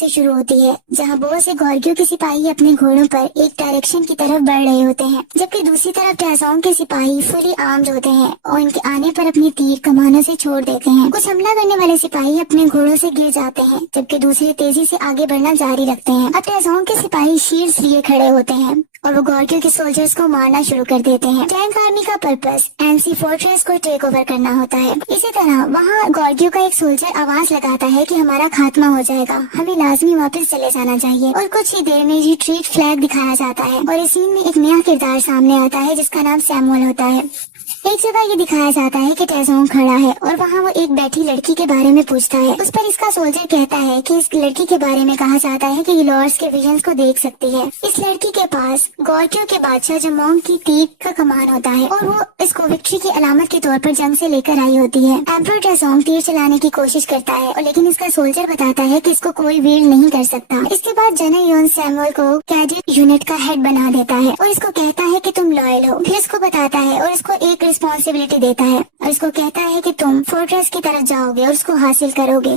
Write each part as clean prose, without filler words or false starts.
से शुरू होती है, जहाँ बहुत से गॉर्गियों के सिपाही अपने घोड़ों पर एक डायरेक्शन की तरफ बढ़ रहे होते हैं, जबकि दूसरी तरफ टैज़ोंग के सिपाही फुली आर्म्ड होते हैं और उनके आने पर अपनी तीर कमानों से छोड़ देते हैं। कुछ हमला करने वाले सिपाही अपने घोड़ों से गिर जाते हैं, जबकि दूसरे तेजी से आगे बढ़ना जारी रखते हैं। अब टैज़ोंग के सिपाही शील्ड्स लिए खड़े होते हैं और वो गॉर्गियों के सोल्जर्स को मारना शुरू कर देते हैं। टैंक आर्मी का पर्पस एनसी फोर्ट्रेस को टेक ओवर करना होता है। इसी तरह वहाँ गॉर्गियों का एक सोल्जर आवाज लगाता है कि हमारा खात्मा हो जाएगा, हमें लाजमी वापस चले जाना चाहिए। और कुछ ही देर में रिट्रीट फ्लैग दिखाया जाता है और इस सीन में एक नया किरदार सामने आता है जिसका नाम सैमुअल होता है। एक जगह ये दिखाया जाता है कि टैज़ोंग खड़ा है और वहाँ वो एक बैठी लड़की के बारे में पूछता है। उस पर इसका सोल्जर कहता है कि इस लड़की के बारे में कहा जाता है कि ये लॉर्ड्स के विजन्स को देख सकती है। इस लड़की के पास गॉर्गियों के बादशाह जमोंग की तीर का कमान होता है और वो इसको विक्ट्री की अलामत के तौर पर जंग से लेकर आई होती है। एम्परर टैज़ोंग तीर चलाने की कोशिश करता है और लेकिन इसका सोल्जर बताता है कि इसको कोई वीर नहीं कर सकता। इसके बाद जनरल योन सैमुअल को कैडेट यूनिट का हेड बना देता है और इसको कहता है कि तुम लॉयल हो। फिर इसको बताता है और इसको एक रिस्पॉन्सिबिलिटी देता है और इसको कहता है कि तुम फोर्ट्रेस की तरफ जाओगे और उसको हासिल करोगे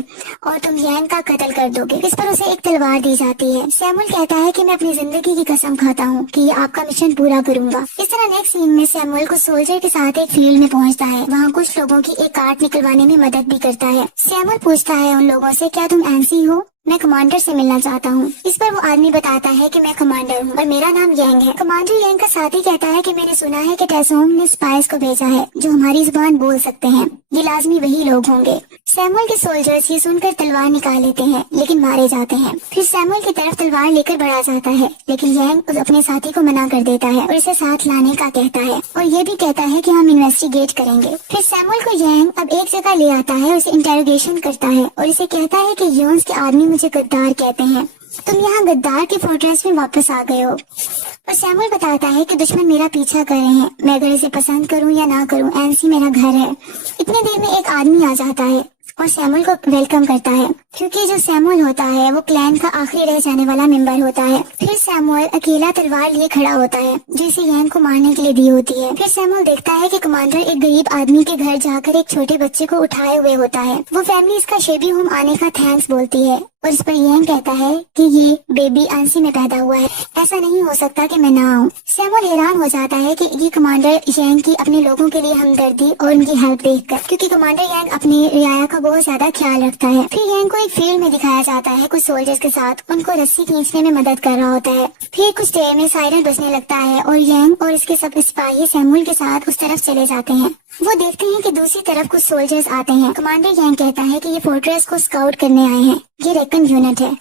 और तुम यांग का कत्ल कर दोगे। इस पर उसे एक तलवार दी जाती है। सैमुअल कहता है कि मैं अपनी जिंदगी की कसम खाता हूँ कि ये आपका मिशन पूरा करूंगा। इस तरह नेक्स्ट सीन में सैमुअल को सोल्जर के साथ एक फील्ड में पहुँचता है। वहाँ कुछ लोगों की एक कार्ट निकलवाने में मदद भी करता है। सैमुअल पूछता है उन लोगों से, क्या तुम एनसी हो? मैं कमांडर से मिलना चाहता हूँ। इस पर वो आदमी बताता है कि मैं कमांडर हूँ और मेरा नाम यांग है। कमांडर यांग का साथी कहता है कि मैंने सुना है कि टैज़ोंग ने स्पाइस को भेजा है जो हमारी जुबान बोल सकते हैं, ये लाजमी वही लोग होंगे। सैमुअल के सोल्जर्स ये सुनकर तलवार निकाल लेते हैं लेकिन मारे जाते हैं। फिर सैमुअल की तरफ तलवार लेकर बढ़ा जाता है लेकिन यांग अपने साथी को मना कर देता है और इसे साथ लाने का कहता है और ये भी कहता है कि हम इन्वेस्टिगेट करेंगे। फिर सैमुअल को यांग अब एक जगह ले आता है और इसे इंटेरोगेशन करता है और इसे कहता है कि योन्स के आदमी मुझे गद्दार कहते हैं, तुम यहाँ गद्दार के फोर्ट्रेस में वापस आ गए हो। और सैमुअल बताता है कि दुश्मन मेरा पीछा कर रहे हैं, मैं अगर इसे पसंद करूँ या ना करूँ, एनसी मेरा घर है। इतने देर में एक आदमी आ जाता है और सैमुअल को वेलकम करता है क्योंकि जो सैमुअल होता है वो क्लैन का आखिरी रह जाने वाला मेंबर होता है। फिर सैमुअल अकेला तलवार लिए खड़ा होता है जो इसे यांग को मारने के लिए दी होती है। फिर सैमुअल देखता है कि कमांडर एक गरीब आदमी के घर जाकर एक छोटे बच्चे को उठाए हुए होता है। वो फैमिली इसका शेबी होम आने का थैंक्स बोलती है और इस पर यांग कहता है कि ये बेबी एनसी में पैदा हुआ है, ऐसा नहीं हो सकता कि मैं ना आऊँ। सैमुअल हैरान हो जाता है कि ये कमांडर यांग की अपने लोगों के लिए हमदर्दी और उनकी हेल्प देखकर, क्योंकि कमांडर यांग अपनी रियाया का बहुत ज्यादा ख्याल रखता है। फिर यांग को एक फील्ड में दिखाया जाता है कुछ सोल्जर्स के साथ उनको रस्सी खींचने में मदद कर रहा होता है। फिर कुछ देर में सायरन बजने लगता है और यांग और इसके सब सिपाही सैमुअल के साथ उस तरफ चले जाते हैं। वो देखते हैं कि दूसरी तरफ कुछ सोल्जर्स आते हैं। कमांडर यांग कहता है कि ये फोर्ट्रेस को स्काउट करने आए हैं, ये रेकन यूनिट है।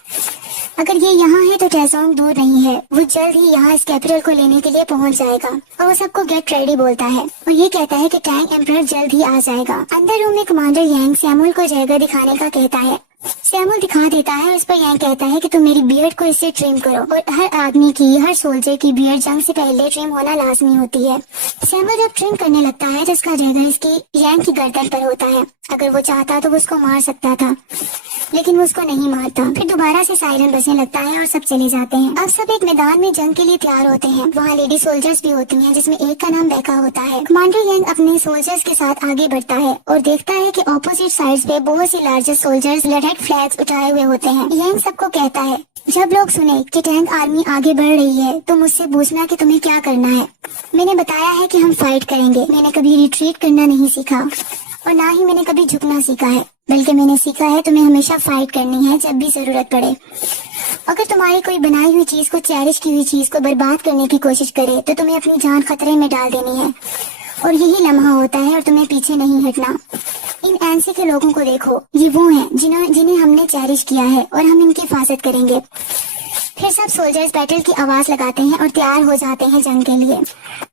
अगर ये यहाँ है तो टैज़ोंग दूर नहीं है, वो जल्द ही यहाँ इस कैपिटल को लेने के लिए पहुँच जाएगा। और वो सबको गेट रेडी बोलता है और ये कहता है कि टैंक एम्परर जल्द ही आ जाएगा। अंदर रूम में कमांडर यांग सैमुअल को जगह दिखाने का कहता है। सैमुअल दिखा देता है और इस पर यांग कहता है कि तुम मेरी बियर्ड को इससे ट्रिम करो और हर आदमी की, हर सोल्जर की बियर्ड जंग से पहले ट्रिम होना लाजमी होती है। सैमुअल जब ट्रिम करने लगता है तो इसका जगह इसकी यांग की गर्दन पर होता है। अगर वो चाहता तो वो उसको मार सकता था लेकिन वो उसको नहीं मारता। फिर दोबारा से सायरन बजने लगता है और सब चले जाते हैं। अब सब एक मैदान में जंग के लिए तैयार होते हैं। वहाँ लेडी सोल्जर्स भी होती हैं जिसमें एक का नाम बेका होता है। कमांडर यांग अपने सोल्जर्स के साथ आगे बढ़ता है और देखता है कि ऑपोजिट साइड्स पे बहुत सी लार्जर सोल्जर्स रेड फ्लैग्स उठाए हुए होते हैं। यांग सबको कहता है, जब लोग सुने कि टैंक आर्मी आगे बढ़ रही है तो मुझसे पूछना कि तुम्हें क्या करना है। मैंने बताया है कि हम फाइट करेंगे। मैंने कभी रिट्रीट करना नहीं सीखा और ना ही मैंने कभी झुकना सीखा है, बल्कि मैंने सीखा है तुम्हें हमेशा फाइट करनी है जब भी जरूरत पड़े। अगर तुम्हारी कोई बनाई हुई चीज को, चेरिश की हुई चीज को बर्बाद करने की कोशिश करे तो तुम्हें अपनी जान खतरे में डाल देनी है और यही लम्हा होता है और तुम्हें पीछे नहीं हटना। इन एनसी के लोगों को देखो, ये वो हैं जिन्हें हमने चेरिश किया है और हम इनकी हिफाजत करेंगे। फिर सब सोल्जर्स बैटल की आवाज लगाते हैं और तैयार हो जाते हैं जंग के लिए।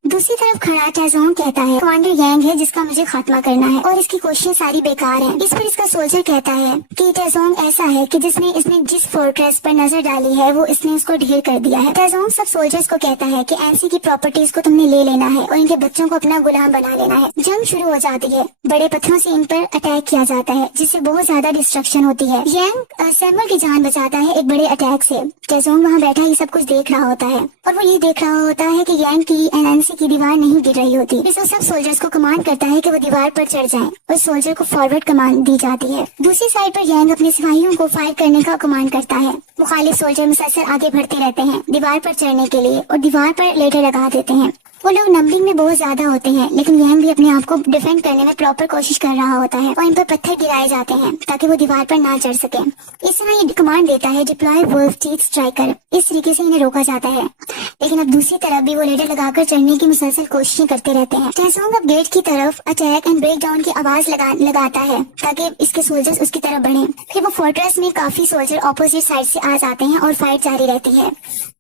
दूसरी तरफ खड़ा टैज़ोंग कहता है कमांडर यांग है जिसका मुझे खात्मा करना है और इसकी कोशिशें सारी बेकार हैं। इस पर इसका सोल्जर कहता है कि टैज़ोंग ऐसा है कि इसने जिस फोर्ट्रेस पर नजर डाली है वो इसने उसको ढेर कर दिया है। टैज़ोंग सब सोल्जर्स को कहता है कि एनसी की प्रॉपर्टीज को तुमने ले लेना है और इनके बच्चों को अपना गुलाम बना लेना है। जंग शुरू हो जाती है। बड़े पत्थरों से इन पर अटैक किया जाता है जिससे बहुत ज्यादा डिस्ट्रक्शन होती है। यांग सैमुअल की जान बचाता है एक बड़े अटैक से। टैज़ोंग वहाँ बैठा ये सब कुछ देख रहा होता है और वो ये देख रहा होता है कि यांग की एनसी की दीवार नहीं गिर रही होती। इस सब सोल्जर्स को कमांड करता है कि वो दीवार पर चढ़ जाएं और सोल्जर को फॉरवर्ड कमांड दी जाती है। दूसरी साइड पर यांग अपने सिपाहियों को फायर करने का कमांड करता है। मुखालिफ सोल्जर मुसलसल आगे बढ़ते रहते हैं दीवार पर चढ़ने के लिए और दीवार पर लेटर लगा देते हैं। वो लोग नंबरिंग में बहुत ज्यादा होते हैं, लेकिन यांग भी अपने आप को डिफेंड करने में प्रॉपर कोशिश कर रहा होता है और इन पर पत्थर गिराए जाते हैं ताकि वो दीवार पर ना चढ़ सके। इस तरह ये कमांड देता है डिप्लॉय वुल्फ टीथ स्ट्राइकर। इस तरीके से इन्हें रोका जाता है, लेकिन अब दूसरी तरफ भी वो लेडर लगाकर चढ़ने की मुसलसल कोशिशें करते रहते हैं। टैसोंग अब गेट की तरफ अटैक एंड ब्रेक डाउन की आवाज लगाता है ताकि इसके सोल्जर्स उसकी तरफ बढ़े। फिर वो फोर्ट्रेस में काफी सोल्जर ऑपोजिट साइड से आ जाते हैं और फाइट जारी रहती है।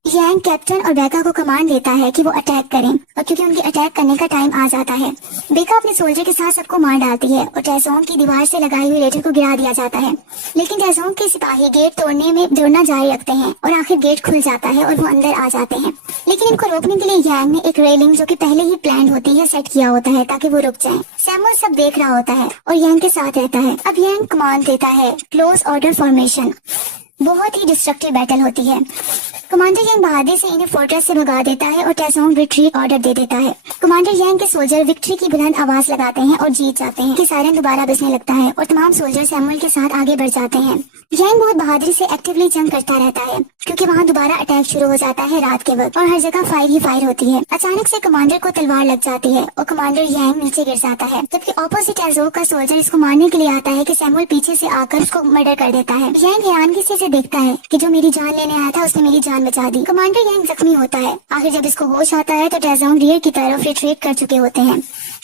यांग कैप्टन और बेका को कमांड देता है कि वो अटैक करें, और क्योंकि उनके अटैक करने का टाइम आ जाता है, बेका अपने सोल्जर के साथ सबको मार डालती है और टैसोंग की दीवार से लगाई हुई लेटर को गिरा दिया जाता है। लेकिन टैसोंग के सिपाही गेट तोड़ना जारी रखते हैं और आखिर गेट खुल जाता है और वो अंदर आ जाते हैं। लेकिन इनको रोकने के लिए यांग ने एक रेलिंग जो कि पहले ही प्लान होती है सेट किया होता है ताकि वो रुक जाए। सैमुअल सब देख रहा होता है और यांग के साथ रहता है। अब यांग कमांड देता है क्लोज ऑर्डर फॉर्मेशन। बहुत ही डिस्ट्रक्टिव बैटल होती है। कमांडर यांग बहादुरी से इन्हें फोर्ट्रेस से भगा देता है और टैसोंग रिट्रीट ऑर्डर दे देता है। कमांडर यांग के सोल्जर विक्ट्री की बुलंद आवाज लगाते हैं और जीत जाते हैं कि सायरन दोबारा बजने लगता है और तमाम सोल्जर सैमुअल के साथ आगे बढ़ जाते हैं। यांग बहुत बहादुरी से एक्टिवली जंग करता रहता है क्योंकि वहाँ दोबारा अटैक शुरू हो जाता है रात के वक्त और हर जगह फायर ही फायर होती है। अचानक से कमांडर को तलवार लग जाती है और कमांडर यांग नीचे गिर जाता है, जबकि ऑपोजिट एजो का सोल्जर इसको मारने के लिए आता है कि सैमुअल पीछे से आकर उसको मर्डर कर देता है। यांग हैरानगी से देखता है कि जो मेरी जान लेने आया था उसने मेरी जान बचा दी। कमांडर यांग जख्मी होता है। आखिर जब इसको होश आता है तो टैसोंग रियर की तरफ रिट्रीट कर चुके होते हैं।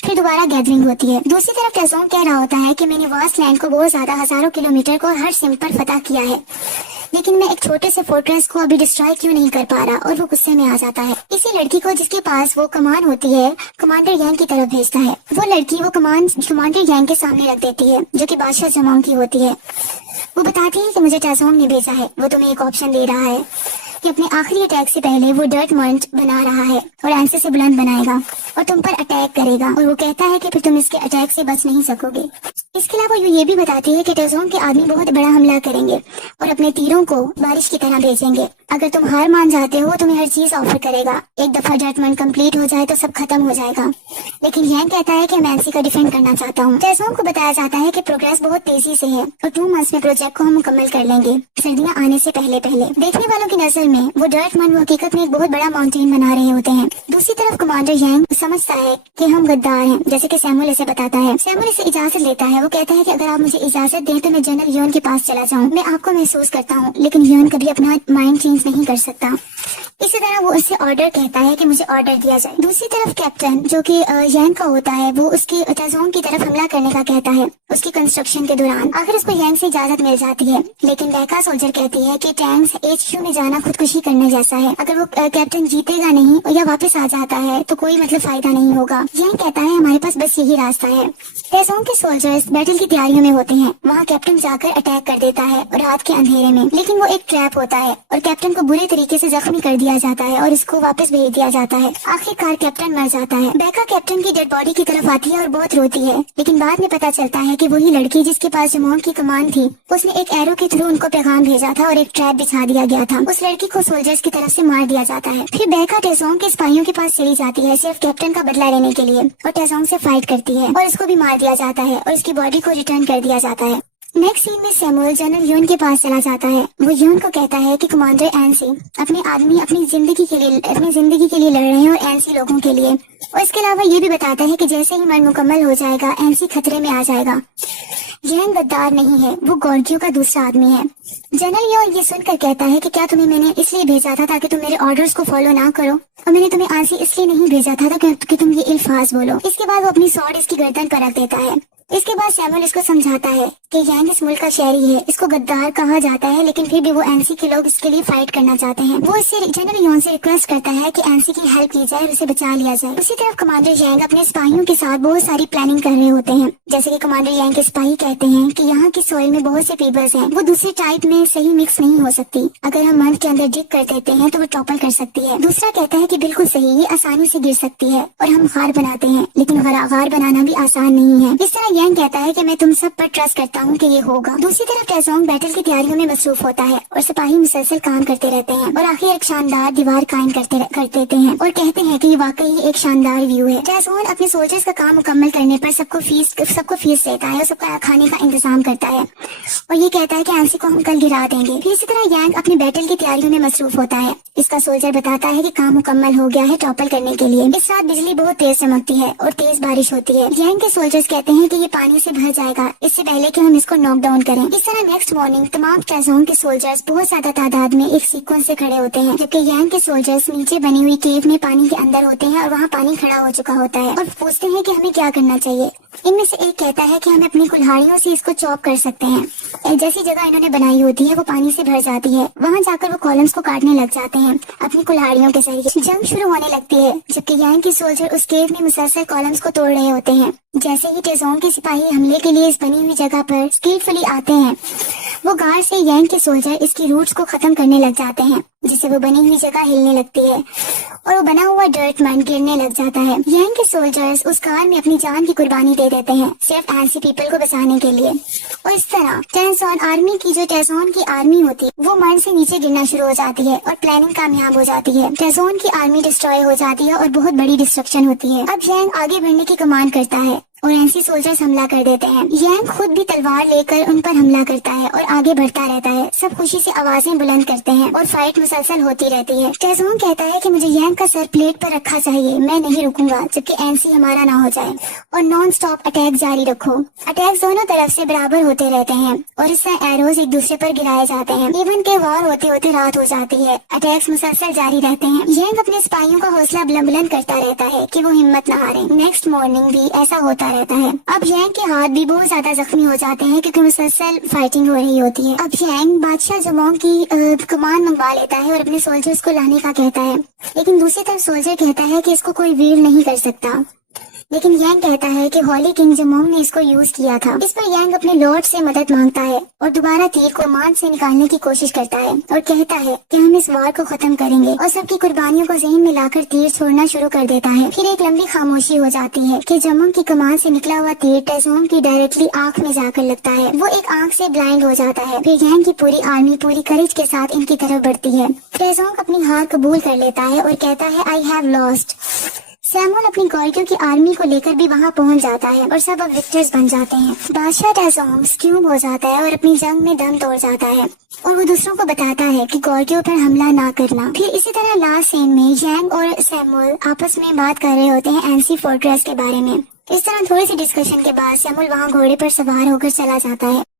फिर दोबारा गैदरिंग होती है। दूसरी तरफ टैसोंग कह रहा होता है कि मैंने वास्ट लैंड को बहुत ज्यादा हजारों किलोमीटर को हर सिम पर फतह किया है, लेकिन मैं एक छोटे से फोर्ट्रेस को अभी डिस्ट्रॉय क्यों नहीं कर पा रहा, और वो गुस्से में आ जाता है। इसी लड़की को जिसके पास वो कमान होती है कमांडर यांग की तरफ भेजता है। वो लड़की वो कमान कमांडर यांग के सामने रख देती है जो कि बादशाह जमांग की होती है। वो बताती है कि मुझे टैसोंग ने भेजा है। वो तुम्हें एक ऑप्शन दे रहा है कि अपने आखिरी अटैक से पहले वो डर्ट मॉन्ट बना रहा है और एंसे से बुलंद बनाएगा और तुम पर अटैक करेगा, और वो कहता है कि फिर तुम इसके अटैक से बच नहीं सकोगे। इसके अलावा वो ये भी बताती है कि टैसोंग के आदमी बहुत बड़ा हमला करेंगे और अपने तीरों को बारिश की तरह भेजेंगे। अगर तुम हार मान जाते हो तुम्हें हर चीज ऑफर करेगा। एक दफा जजमेंट कंप्लीट हो जाए तो सब खत्म हो जाएगा। लेकिन यह कहता है कि मैं एंसी का डिफेंड करना चाहता हूँ। टैसोंग को बताया जाता है कि प्रोग्रेस बहुत तेजी से है और 2 मंथ्स में प्रोजेक्ट को हम मुकम्मल कर लेंगे, सर्दियाँ आने से पहले पहले। देखने वालों की नजर में वो डर्टमन वो हकीकत में एक बहुत बड़ा माउंटेन बना रहे होते हैं। दूसरी तरफ कमांडर यांग समझता है कि हम गद्दार हैं, जैसे कि सैमुअल इसे बताता है। सैमुअल इसे इजाजत लेता है। वो कहता है कि अगर आप मुझे इजाजत दें तो मैं जनरल योन के पास चला जाऊं। मैं आपको महसूस करता हूं, लेकिन योन कभी अपना माइंड चेंज नहीं कर सकता। इसी तरह वो उससे ऑर्डर कहता है कि मुझे ऑर्डर दिया जाए। दूसरी तरफ कैप्टन जो कि यांग का होता है वो उसकी टैसोंग की तरफ हमला करने का कहता है उसकी कंस्ट्रक्शन के दौरान। आखिर उसको यांग से इजाजत मिल जाती है, लेकिन बेका सोल्जर कहती है कि टैंक्स HQ में जाना खुदकुशी करने जैसा है। अगर वो कैप्टन जीतेगा नहीं या वापस आ जाता है तो कोई मतलब फायदा नहीं होगा। यांग कहता है हमारे पास बस यही रास्ता है। टैसोंग के सोल्जर्स बैटल की तैयारियों में होते हैं। वहाँ कैप्टन जाकर अटैक कर देता है रात के अंधेरे में, लेकिन वो एक ट्रैप होता है और कैप्टन को बुरे तरीके से जख्मी कर दिया जाता है और इसको वापस भेज दिया जाता है। आखिरकार कैप्टन मर जाता है। बेका कैप्टन की डेड बॉडी की तरफ आती है और बहुत रोती है, लेकिन बाद में पता चलता है कि वही लड़की जिसके पास जमोंग की कमान थी उसने एक एरो के थ्रू उनको पैगाम भेजा था और एक ट्रैप बिछा दिया गया था। उस लड़की को सोल्जर्स की तरफ से मार दिया जाता है। फिर बेका टैसोंग के सिपाहियों के पास चली जाती है सिर्फ कैप्टन का बदला लेने के लिए और टैसोंग से फाइट करती है और इसको भी मार दिया जाता है और उसकी बॉडी को रिटर्न कर दिया जाता है। नेक्स्ट सीन में सैमुअल जनरल योन के पास चला जाता है। वो योन को कहता है कि कमांडर एनसी अपने आदमी अपनी जिंदगी के लिए लड़ रहे हैं और एनसी लोगों के लिए। और इसके अलावा ये भी बताता है कि जैसे ही मर्ड मुकम्मल हो जाएगा एनसी खतरे में आ जाएगा। यह गद्दार नहीं है, वो गॉर्गियो का दूसरा आदमी है। जनरल योन ये सुनकर कहता है कि क्या तुम्हें मैंने इसलिए भेजा था ताकि तुम मेरे ऑर्डर्स को फॉलो ना करो, और मैंने तुम्हें आंसी इसलिए नहीं भेजा था कि तुम ये इल्फाज बोलो। इसके बाद वो अपनी स्वॉर्ड इसकी गर्दन पर रख देता है। इसके बाद सैमुअल इसको समझाता है कि यांग इस मुल्क का शहरी है, इसको गद्दार कहा जाता है, लेकिन फिर भी वो एनसी के लोग इसके लिए फाइट करना चाहते हैं। वो इससे जनरल योन से रिक्वेस्ट करता है कि एनसी की हेल्प की जाए और उसे बचा लिया जाए। उसी तरफ कमांडर यांग अपने सिपाहियों के साथ बहुत सारी प्लानिंग कर रहे होते हैं। जैसे कि कमांडर यांग के सिपाही कहते हैं कि यहाँ की सॉइल में बहुत से पीबल्स हैं, वो दूसरे टाइप में सही मिक्स नहीं हो सकती। अगर हम मर्द के अंदर डिग कर देते हैं तो वो टॉपल कर सकती है। दूसरा कहता है कि बिल्कुल सही, ये आसानी से गिर सकती है और हम गार बनाते हैं, लेकिन गार बनाना भी आसान नहीं है। इस तरह यांग कहता है कि मैं तुम सब पर ट्रस्ट करता हूँ कि ये होगा। दूसरी तरफ टेसोंग बैटल की तैयारियों में मसरूफ होता है और सिपाही मुसलसल काम करते रहते हैं और आखिर एक शानदार दीवार कायम कर देते हैं और कहते हैं कि ये वाकई एक शानदार व्यू है। टेसोंग अपने सोल्जर्स का काम मुकम्मल करने पर सबको फीस देता है और सबका खाने का इंतजाम करता है और ये कहता है कि एनसी को हम कल गिरा देंगे। फिर इसी तरह यांग अपनी बैटल की तैयारियों में मसरूफ होता है। इसका सोल्जर बताता है कि काम मुकम्मल हो गया है टॉपल करने के लिए। इस रात बिजली बहुत तेज चमकती है और तेज बारिश होती है। यांग के सोल्जर्स कहते हैं कि ये पानी से भर जाएगा इससे पहले कि हम इसको नॉक डाउन करें। इस तरह नेक्स्ट मॉर्निंग तमाम टेसोंग के सोल्जर्स बहुत ज्यादा तादाद में एक सीक्वेंस से खड़े होते हैं, जबकि यांग के सोल्जर्स नीचे बनी हुई केव में पानी के अंदर होते हैं और वहाँ पानी खड़ा हो चुका होता है और पूछते हैं कि हमें क्या करना चाहिए। इनमें से एक कहता है कि हम अपनी कुल्हाड़ियों से इसको चॉप कर सकते हैं। जैसी जगह इन्होंने बनाई होती है वो पानी से भर जाती है। वहाँ जाकर वो कॉलम्स को काटने लग जाते हैं अपनी कुल्हाड़ियों के जरिए। जंग शुरू होने लगती है जबकि यांग के सोल्जर उस केव में मुसलसल कॉलम्स को तोड़ रहे होते हैं। जैसे ही टेसोंग के सिपाही हमले के लिए इस बनी हुई जगह पर स्किलफुली आते हैं, वो गार्ड से यांग के सोल्जर इसकी रूट्स को खत्म करने लग जाते हैं, जिससे वो बनी हुई जगह हिलने लगती है और वो बना हुआ डर्ट मन गिरने लग जाता है। यांग के सोल्जर्स उस कार में अपनी जान की कुर्बानी दे देते हैं सिर्फ एनसी पीपल को बचाने के लिए। और इस तरह टेसोंग आर्मी की जो टेसोंग की आर्मी होती है वो मर्न से नीचे गिरना शुरू हो जाती है और प्लानिंग कामयाब हो जाती है। टेसोंग की आर्मी डिस्ट्रॉय हो जाती है और बहुत बड़ी डिस्ट्रक्शन होती है। अब यांग आगे बढ़ने की कमांड करता है और एनसी सोल्जर्स हमला कर देते हैं। यांग खुद भी तलवार लेकर उन पर हमला करता है और आगे बढ़ता रहता है। सब खुशी से आवाजें बुलंद करते हैं और फाइट मुसलसल होती रहती है। टेसोंग कहता है कि मुझे यांग का सर प्लेट पर रखा चाहिए, मैं नहीं रुकूंगा जबकि एनसी हमारा ना हो जाए और नॉन स्टॉप अटैक जारी रखो। अटैक दोनों तरफ से बराबर होते रहते हैं और इससे एरोज एक दूसरे पर गिराए जाते हैं। इवन के वार होते होते रात हो जाती है। अटैक्स मुसलसल जारी रहते हैं। यांग अपने सिपाहियों का हौसला बुलंद करता रहता है कि वो हिम्मत न हारे। नेक्स्ट मॉर्निंग भी ऐसा होता रहता है। अब यांग के हाथ भी बहुत ज्यादा जख्मी हो जाते हैं क्योंकि मुसलसल फाइटिंग हो रही होती है। अब यांग बादशाह जमोंग की कमान मंगवा लेता है और अपने सोल्जर्स को लाने का कहता है, लेकिन दूसरी तरफ सोल्जर कहता है कि इसको कोई वीर नहीं कर सकता। लेकिन यांग कहता है कि हॉली किंग जमोंग ने इसको यूज किया था। इस पर यांग अपने लॉर्ड से मदद मांगता है और दोबारा तीर को मान से निकालने की कोशिश करता है और कहता है कि हम इस वार को खत्म करेंगे और सबकी कुर्बानियों को ज़हन में लाकर तीर छोड़ना शुरू कर देता है। फिर एक लंबी खामोशी हो जाती है कि जमोंग की कमान से निकला हुआ तीर टेसोंग की डायरेक्टली आंख में जाकर लगता है। वो एक आंख से ब्लाइंड हो जाता है। फिर यांग की पूरी आर्मी पूरी करेज के साथ इनकी तरफ बढ़ती है। टेसोंग अपनी हार कबूल कर लेता है और कहता है आई हैव लॉस्ट। सैमुअल अपनी गॉर्गियो की आर्मी को लेकर भी वहां पहुंच जाता है और सब अब विक्टर्स बन जाते हैं। बादशाह टेसोंग स्क्यूब हो जाता है और अपनी जंग में दम तोड़ जाता है और वो दूसरों को बताता है कि गॉर्गियो पर हमला ना करना। फिर इसी तरह लास्ट सीन में यांग और सैमुअल आपस में बात कर रहे होते हैं एनसी फोर्ट्रेस के बारे में। इस तरह थोड़ी सी डिस्कशन के बाद सैमुअल वहां घोड़े पर सवार होकर चला जाता है।